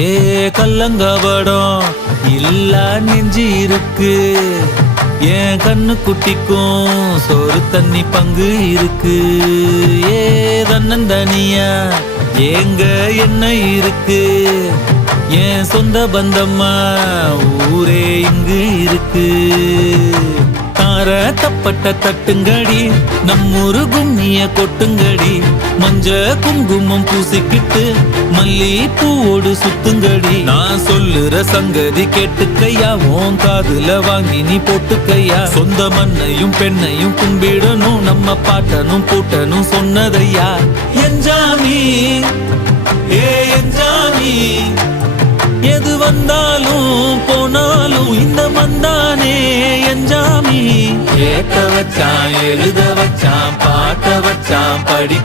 ஏ கல்லங்கபடம் இல்ல நெஞ்சு இருக்கு, என் கண்ணு குட்டிக்கும் சோறு தண்ணி பங்கு இருக்கு. ஏ தன்னந்தனியா ஏங்க என்ன இருக்கு, என் சொந்த பந்தம்மா ஊரே இங்கு இருக்கு. தார தப்பட்ட தட்டுங்கடி, நம்மூரு கும்மிய கொட்டுங்கடி, மஞ்ச குங்குமம் பூசிக்கிட்டு மல்லி பூவோடு சுத்துங்கடி. நான் சொல்லுற சங்கதி கேட்டுக்கையா, உன் காதுல வாங்கி நீ போட்டுக்கையா. சொந்த மண்ணையும் பெண்ணையும் கும்பிடணும், நம்ம பாட்டனும் பூட்டனும் சொன்னதையா. என்ஜாமி ஏ என்ஜாமி, எது வந்தாலும் போனாலும் இந்த மந்தானே என்ஜாமி. ஏத்த வச்சான் எழுத வச்சான் பாட்ட வச்சான் படி